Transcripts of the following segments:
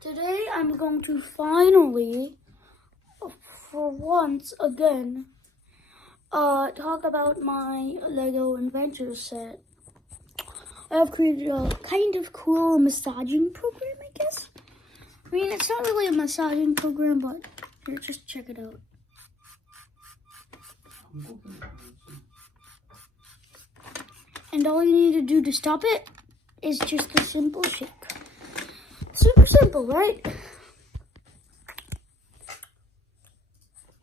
Today I'm going to finally, for once again, talk about my Lego Adventure set. I have created a kind of cool massaging program, I guess. I mean, it's not really a massaging program, but here, just check it out. And all you need to do to stop it is just a simple shake. Super simple, right?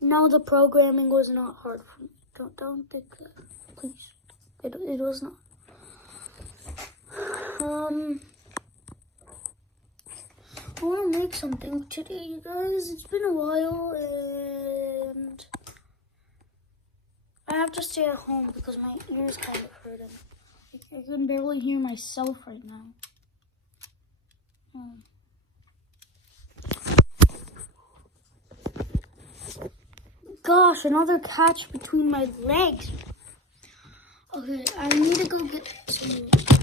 No, the programming was not hard for me. Don't think that, please. It was not. I want to make something today, you guys. It's been a while, and I have to stay at home because my ears kind of hurting. I can barely hear myself right now. Gosh, another catch between my legs. Okay, I need to go get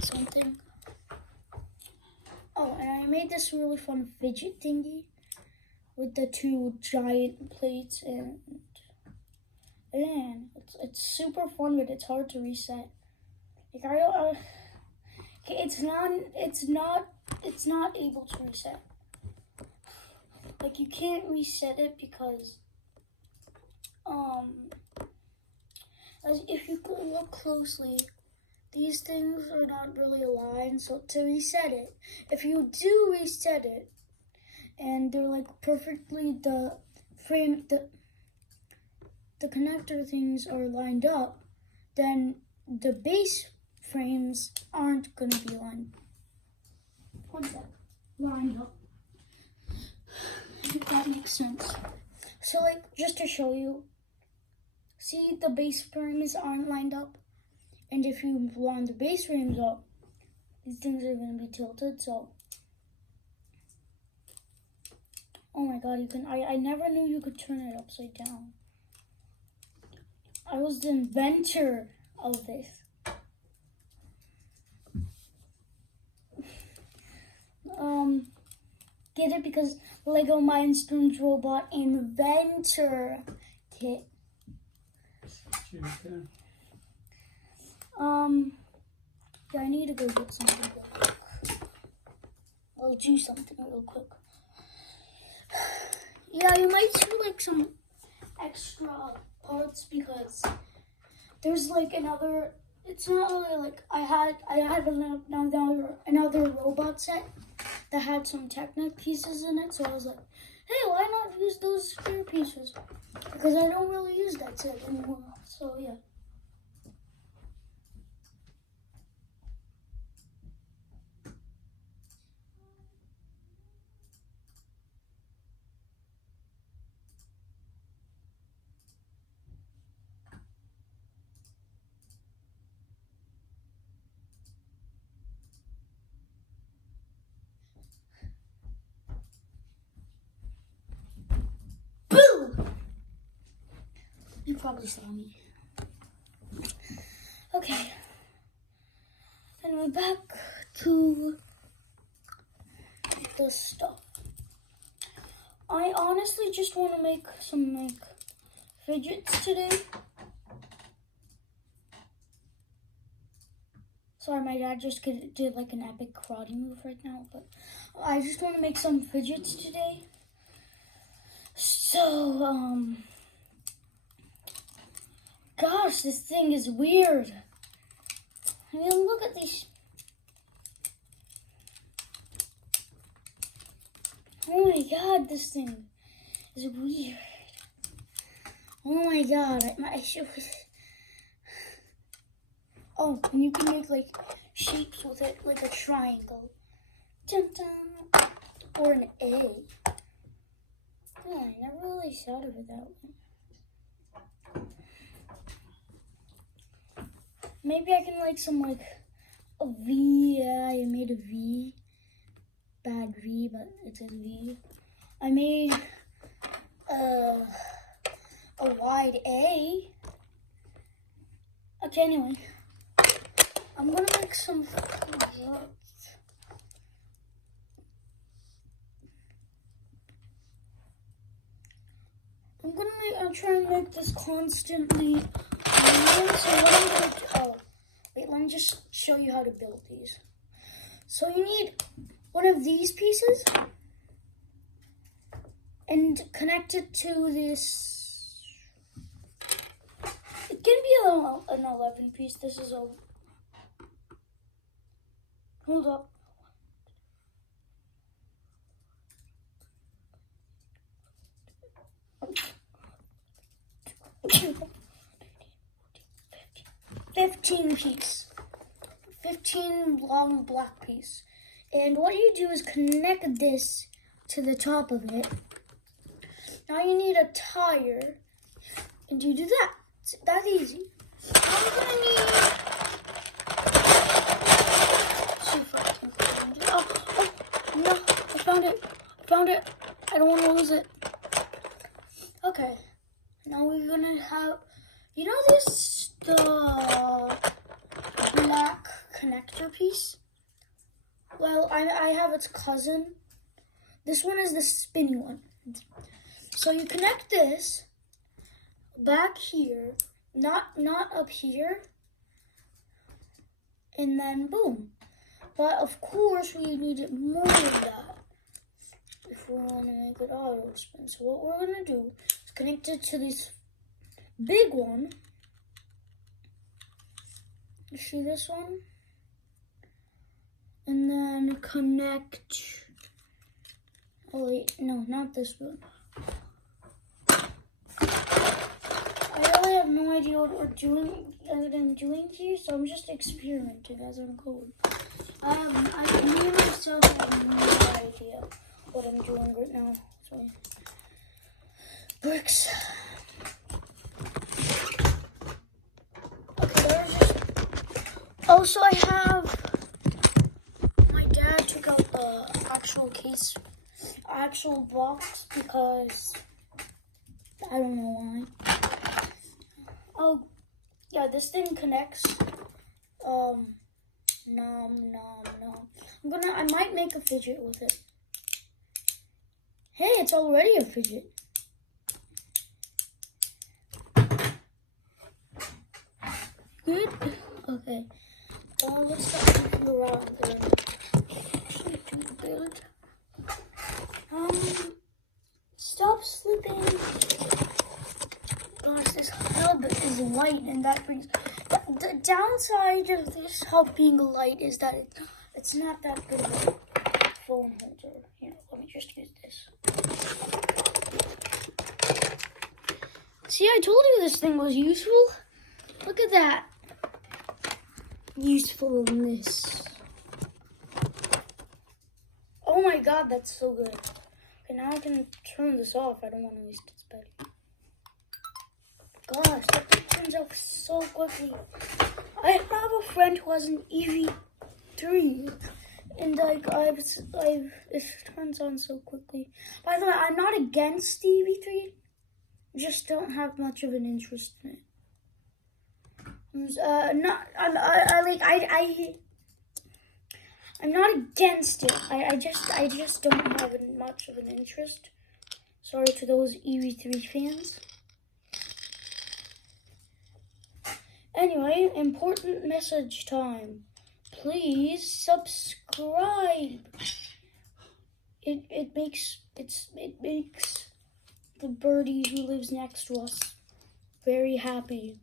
something. Oh, and I made this really fun fidget thingy with the two giant plates, and it's super fun, but it's hard to reset. Like it's not able to reset. Like you can't reset it because as if you look closely, these things are not really aligned. So to reset it, if you do reset it, and they're like perfectly the connector things are lined up, then the base frames aren't gonna be lined up. If that makes sense. So like, just to show you, see the base frames aren't lined up, and if you line the base frames up, these things are gonna be tilted. So, oh my god, I never knew you could turn it upside down. I was the inventor of this. Get it? Because Lego MINDSTORMS Robot Inventor Kit. Yeah, I need to go get something real quick. I'll do something real quick. Yeah, you might see like some extra parts because there's like another. It's not really like I had another robot set that had some Technic pieces in it, so I was like, hey, why not use those spare pieces? Because I don't really use that set anymore. So yeah. You probably saw me. Okay. And we're back to the stuff. I honestly just want to make some fidgets today. Sorry, my dad just did like an epic karate move right now, but I just want to make some fidgets today. So, gosh, this thing is weird. I mean, look at these. Oh my god, this thing is weird. Oh my god, oh, and you can make like shapes with it, like a triangle. Dun, dun, or an A. Oh, I never really thought of it that way. Maybe I can like some like a V. Yeah, I made a V. Bad V, but it says V. I made a wide A. Okay, anyway. I'm gonna make some fidgets. try and make this constantly moving. So what I'm going to do, oh, wait, let me just show you how to build these. So you need one of these pieces and connect it to this. It can be an 11 piece. This is a, hold up. $15 15 long black piece. And what you do is connect this to the top of it. Now you need a tire, and you do that. That's easy. Now I'm gonna need. Let's see if I can find it. Oh, no, I found it. I don't want to lose it. Okay, now we're gonna have, you know this, the black connector piece? Well, I have its cousin. This one is the spinny one. So you connect this back here, not up here, and then boom. But of course we need it more than that if we want to make it auto spin. So what we're gonna do is connect it to this big one. You see this one? And then connect, oh wait, no, not this one. I really have no idea what I'm doing here, so I'm just experimenting as I'm going. Me myself have no idea what I'm doing right now. Sorry. Bricks. Okay, there's just, also I have, my dad took out the actual box because I don't know why. Oh, yeah, this thing connects. Nom. I might make a fidget with it. Hey, it's already a fidget. Good. Okay. Let's start moving around then. To build. Stop slipping. Gosh, this hub is light, and that brings. The downside of this hub being light is that it's not that good of a phone holder. Here, let me just use this. See, I told you this thing was useful. Look at that. Usefulness. Oh my god, that's so good. Okay, now I can turn this off. I don't want to waste its battery. Gosh, that thing turns off so quickly. I have a friend who has an EV3, and it turns on so quickly. By the way, I'm not against the EV3, just don't have much of an interest in it. I'm not against it. I just don't have much of an interest. Sorry to those EV3 fans. Anyway, important message time. Please subscribe. It makes the birdie who lives next to us very happy.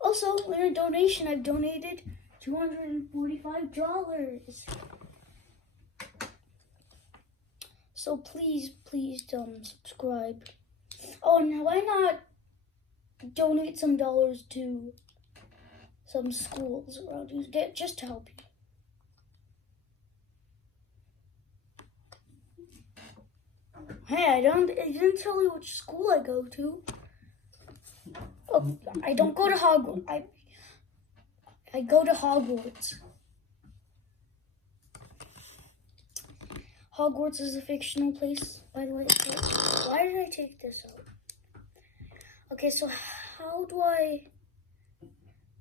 Also, in a donation, I've donated $245. So please subscribe. Oh, and why not donate some dollars to some schools around you, just to help you. Hey, I didn't tell you which school I go to. Oh, I don't go to Hogwarts. I go to Hogwarts. Hogwarts is a fictional place, by the way. Why did I take this out? Okay, so how do I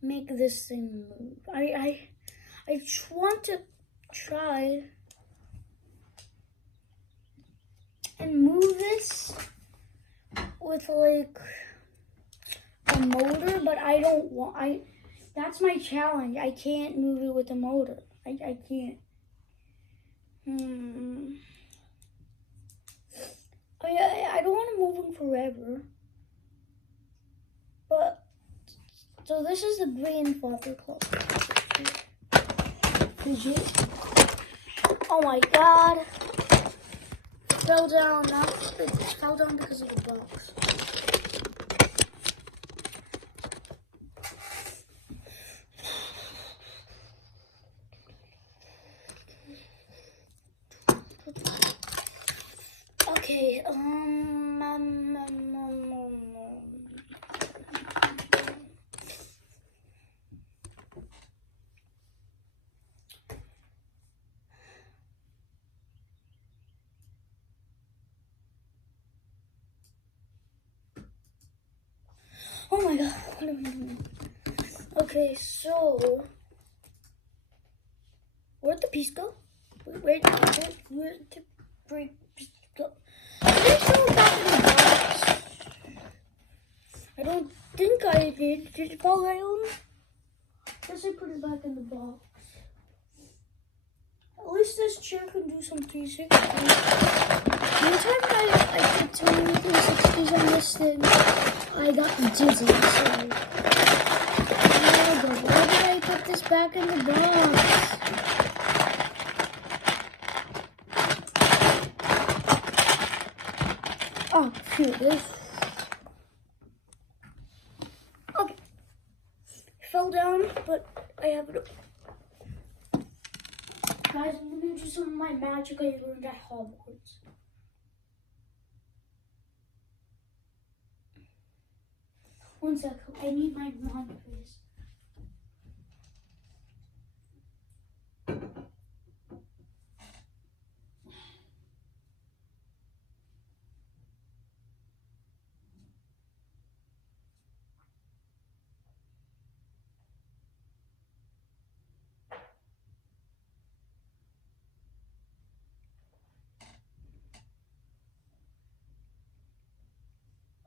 make this thing move? I want to try. and move this with like a motor, but I don't want. That's my challenge. I can't move it with a motor. I can't. I don't want to move them forever. But so this is the grandfather clock. Fidget. Oh my god. It fell down. It fell down because of the box. Okay, oh my god, what am I doing? Okay, so where'd the piece go? Where'd the piece go? Did it go back in the box? I don't think I did. Did it fall down? Guess I put it back in the box. At least this chair can do some 360s. Anytime I did too many 360s on this thing, I got dizzy. So, why did I put this back in the box? Oh, phew, this. Okay. It fell down, but I have it. Guys, I'm gonna do some of my magic I learned at Hogwarts. One sec, I need my wand for this.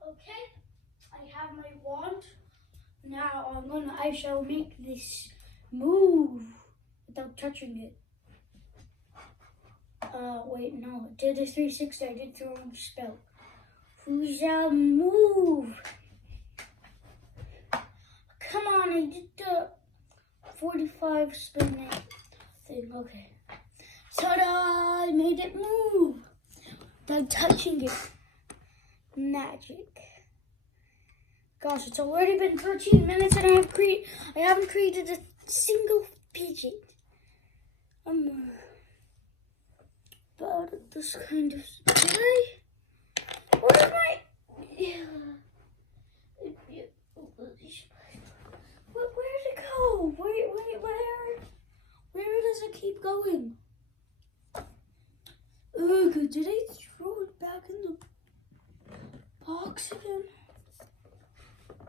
Okay, I have my wand. Now I shall make this move without touching it. Wait, no, it did a 360, I did the wrong spell. Who shall move? Come on, I did the 45 spinning thing, okay. Ta-da, I made it move without touching it. Magic. Gosh, it's already been 13 minutes and I haven't created a single fidget. I'm bad at this kind of stuff. What am I? Where'd it go? Where does it keep going? Ugh, did I throw it back in the box again?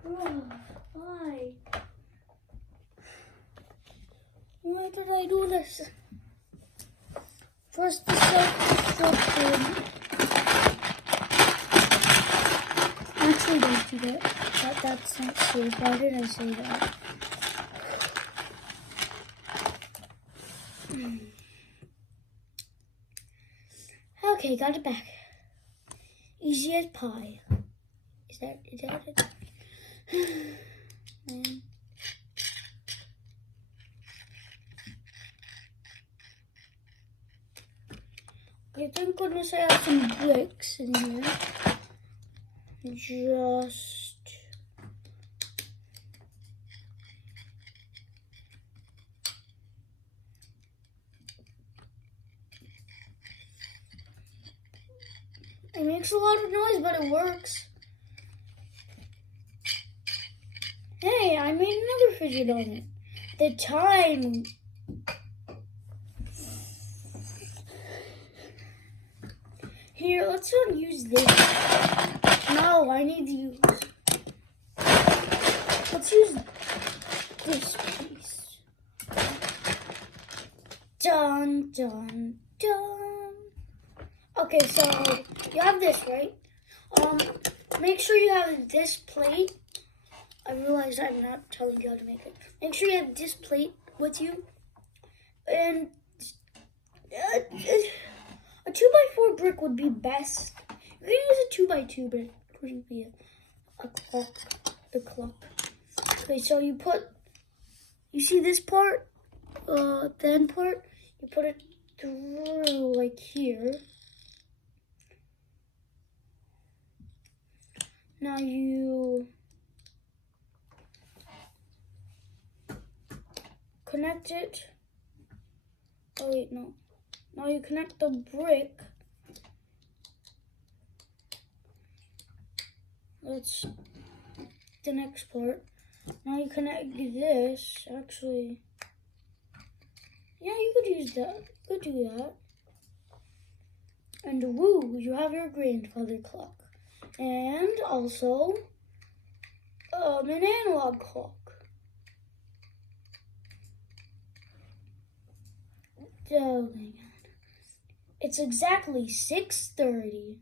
Oh, why? Why did I do this? First the self-destruction. Actually, don't do that. That's not safe. Why did I say that? Okay, got it back. Easy as pie. Is that it? Okay, thank goodness I have some bricks in here. It makes a lot of noise, but it works. Hey, I made another fidget on it. The time. Here, let's not use this. No, I need to use. Let's use this piece. Dun, dun, dun. Okay, so you have this, right? Make sure you have this plate. I realize I'm not telling you how to make it. Make sure you have this plate with you. And a 2x4 brick would be best. You can use a 2x2 brick. It would be a clock. The clock. Okay, so you see this part? The end part? You put it through like here. Now you connect it. Oh wait, no. Now you connect the brick. That's the next part. Now you connect this. Actually, yeah, you could use that. You could do that. And woo, you have your grandfather clock. And also an analog clock. Oh my god. It's exactly 6:30.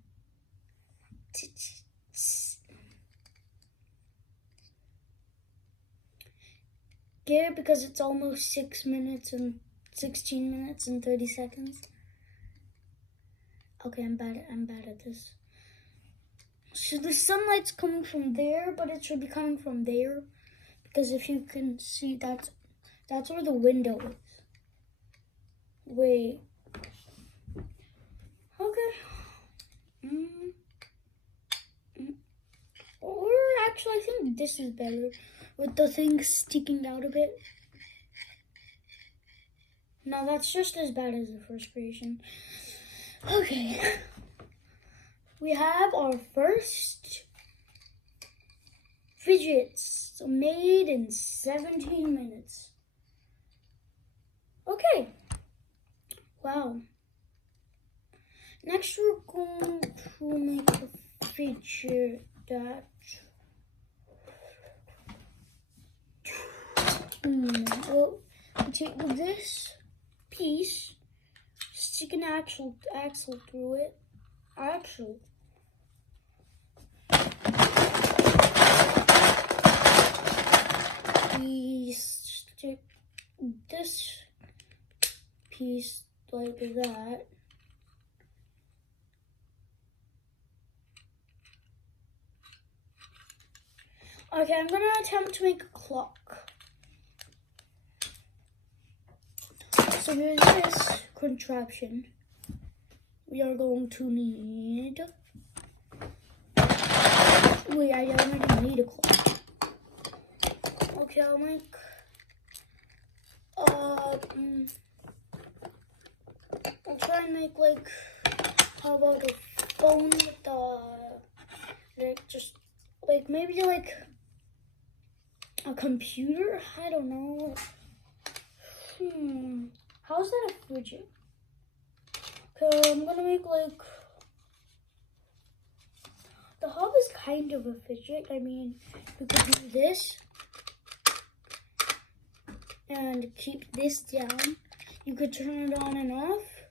Get it? Because it's almost 6 minutes and 16 minutes and 30 seconds. Okay, I'm bad at this. So the sunlight's coming from there, but it should be coming from there. Because if you can see, that's where the window is. Wait. Okay. Or actually, I think this is better. With the thing sticking out a bit. No, that's just as bad as the first creation. Okay. We have our first fidgets made in 17 minutes. Okay. Wow. Next we're going to make a fidget that well, take this piece, stick an axle through it. We stick this piece like that. Okay, I'm gonna attempt to make a clock. So here's this contraption. We are going to need. Wait, I already need a clock. Okay, I'll make. I'll try and make like. How about a phone with like just like maybe like a computer? I don't know. How's that a fidget? Okay, I'm gonna make like the hub is kind of a fidget. I mean, you could do this and keep this down. You could turn it on and off.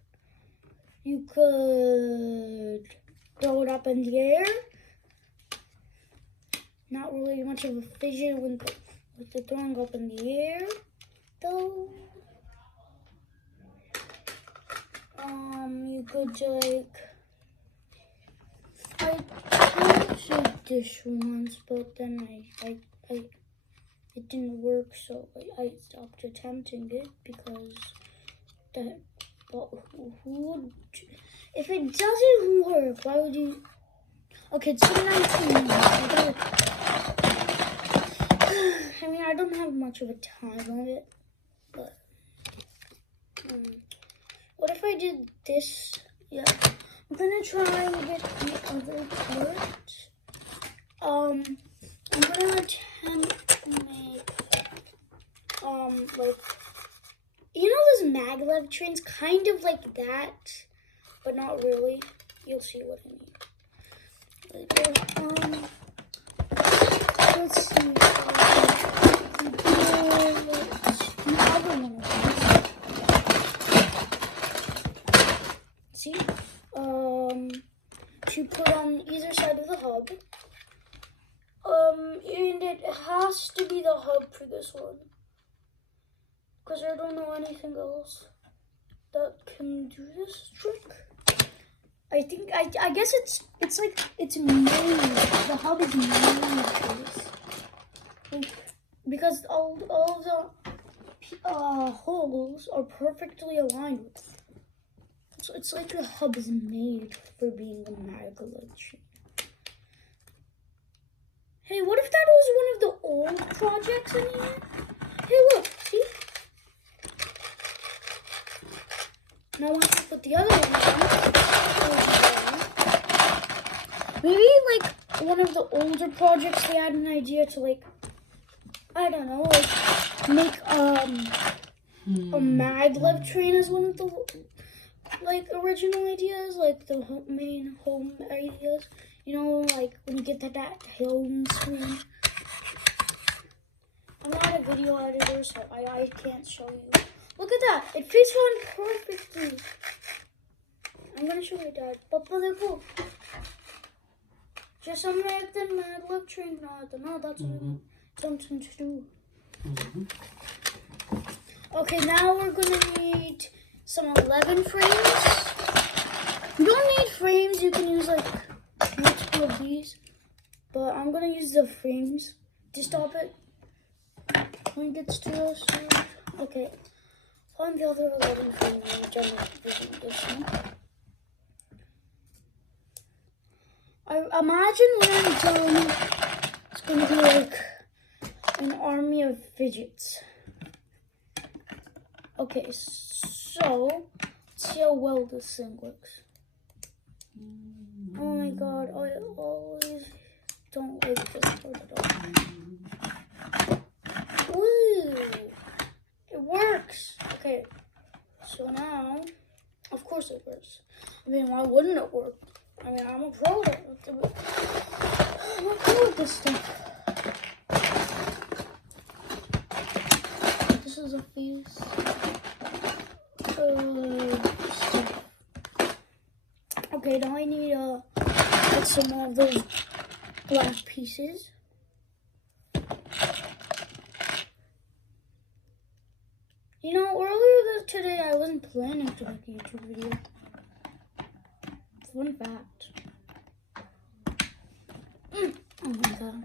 You could throw it up in the air. Not really much of a fidget with the throwing up in the air, though. You could like, I tried this once, but then it didn't work, so I stopped attempting it because that. But who would? If it doesn't work, why would you? Okay, it's been 19 minutes. I mean, I don't have much of a time on it, but. What if I did this? Yeah, I'm gonna try and get the other part. I'm gonna attempt to make like those maglev trains, kind of like that, but not really. You'll see what I mean. Let's see. The other one of these. See? to put on either side of the hub. And it has to be the hub for this one, because I don't know anything else that can do this trick. I think I guess it's like it's made. The hub is made for this, like, because all of the holes are perfectly aligned with it. So it's like the hub is made for being a maglev chain. Hey, what if that was one of the old projects in here? Hey, look, see? Now once I put the other one on, maybe like one of the older projects they had an idea to, like, I don't know, like make a maglev train as one of the like original ideas, like the main home ideas. You know, like when you get to that home screen. I'm not a video editor, so I can't show you. Look at that. It fits on perfectly. I'm going to show you that. But they're cool. Just like the maglev train. No, that's what I want something to do. Okay, now we're going to need some 11 frames. You don't need frames. You can use like multiple of these, but I'm gonna use the frames to stop it when it gets to us. Okay, find the other 11 frames which I'm using this one. I imagine when I'm done, it's gonna be like an army of fidgets. Okay, so let's see how well this thing works. Oh my god, I always don't like this part at all. Woo! It works! Okay, so now, of course it works. I mean, why wouldn't it work? I mean, I'm a pro. I'm a pro with this stuff. This is a face. Stuff. Okay, now I need to get some more of those black pieces. You know, earlier today I wasn't planning to make a YouTube video. Fun fact. Oh my god.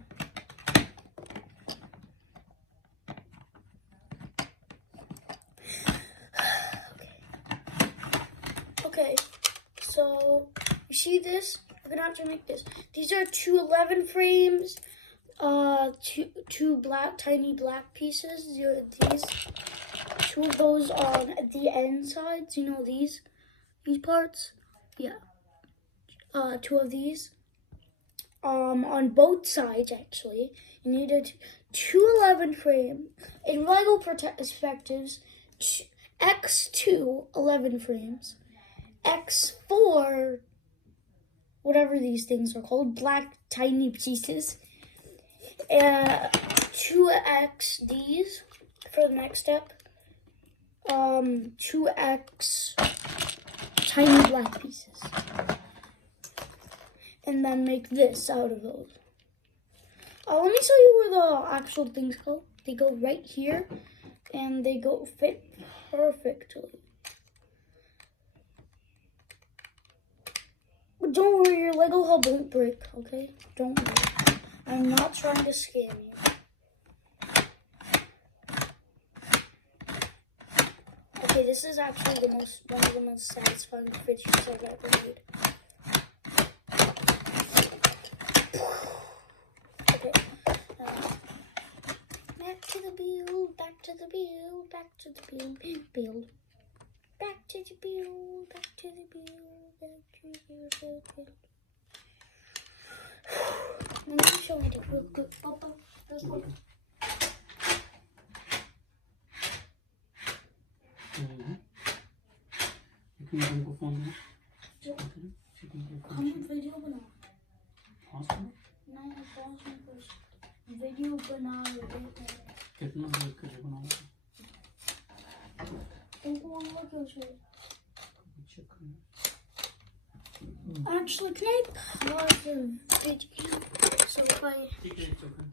Okay, so you see this? We're gonna have to make this. These are two 11 frames, two tiny black pieces. These, two of those on the end sides. You know these parts. Yeah. Two of these. On both sides actually. You needed two 11 frame in Lego perspectives. X2 11 frames. X4, whatever these things are called, black tiny pieces. 2X these for the next step. 2X tiny black pieces. And then make this out of those. Let me show you where the actual things go. They go right here, and they fit perfectly. But don't worry, your Lego hub won't break, okay? Don't worry. I'm not trying to scam you. Okay, this is actually one of the most satisfying fidgets I've ever made. Okay. Back to the build, back to the build, back to the build, build. Back to the build, back to the build, back to the build. Let me show you real quick. Papa, let's go. तुमको phone दो हम video बना पास करो नहीं पास में कुछ video बना रहे हैं कितना देर के लिए बनाओगे तुमको और क्या चाहिए चेक करना Actually, can I pause the video? So if I ठीक है, it's okay.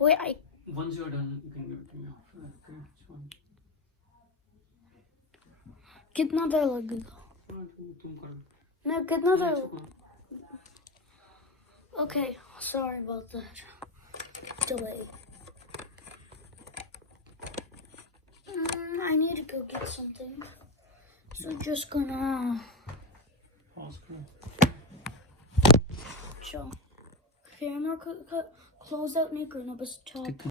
wait, Once you're done, you can give it to me after that. Okay, it's fine. कितना देर लगेगा? हाँ, तुम कर लो. No, कितना Yeah, it's there? okay. Okay, sorry about that delay. I need to go get something. So just gonna Pause करो. chill. Camera close out नहीं करना बस top.